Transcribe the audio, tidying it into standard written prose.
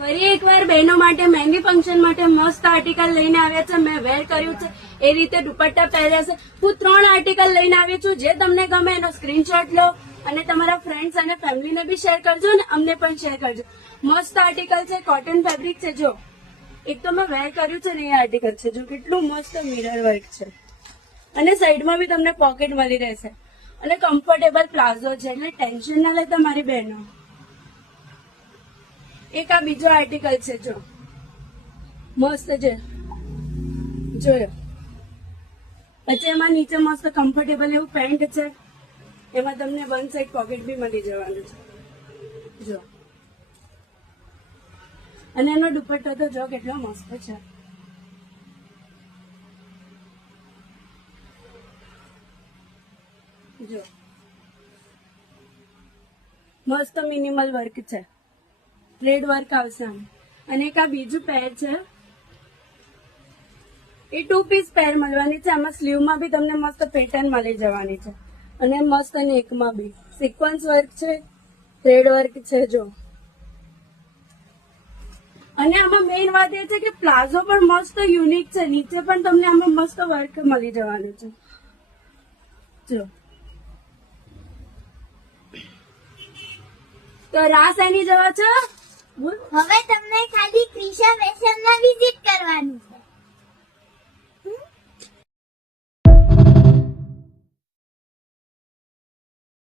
ફરી એકવાર બહેનો માટે મહેંદી ફંક્શન માટે મસ્ત આર્ટિકલ લઈને આવ્યા છે. મેં વેર કર્યું છે એ રીતે દુપટ્ટા પહેર્યા છે. હું 3 આર્ટિકલ લઈને આવી છું. જે તમને ગમે એનો સ્ક્રીનશોટ લો અને તમારા ફ્રેન્ડ્સ અને ફેમિલીને બી શેર કરજો અને અમને પણ શેર કરજો. મસ્ત આર્ટિકલ છે, કોટન ફેબ્રિક છે. જો એક તો મેં વેર કર્યું છે ને એ આર્ટિકલ છે. જો કેટલું મસ્ત મિરર વર્ક છે અને સાઈડમાં બી તમને પોકેટ મળી રહેશે અને કમ્ફર્ટેબલ પ્લાઝો છે એટલે ટેન્શન ના લેતા મારી બહેનો. એક આ બીજો આર્ટિકલ છે. જો મસ્ત છે, જોયો. પછી એમાં નીચે મસ્ત કમ્ફર્ટેબલ એવું પેન્ટ છે. એમાં તમને 1 સાઈડ પોકેટ બી મળી જવાનું છે. જો અને એનો દુપટ્ટો તો જો કેટલો મસ્ત છે. જો મસ્ત મિનિમલ વર્ક છે, થ્રેડ વર્ક આવશે આમ. અને એક આ બીજું પેર છે, એ 2 પીસ પેર મળવાની છે. આમાં સ્લીવમાં બી તમને મસ્ત પેટર્ન મળી જવાની છે અને મસ્ત નેકમાં બી સિક્વન્સ વર્ક છે, થ્રેડ વર્ક છે. જો અને આમાં મેઇન વાત એ છે કે પ્લાઝો પણ મસ્ત યુનિક છે. નીચે પણ તમને આમાં મસ્ત વર્ક મળી જવાનું છે. જો તો રાસ એની જવા છે. હવે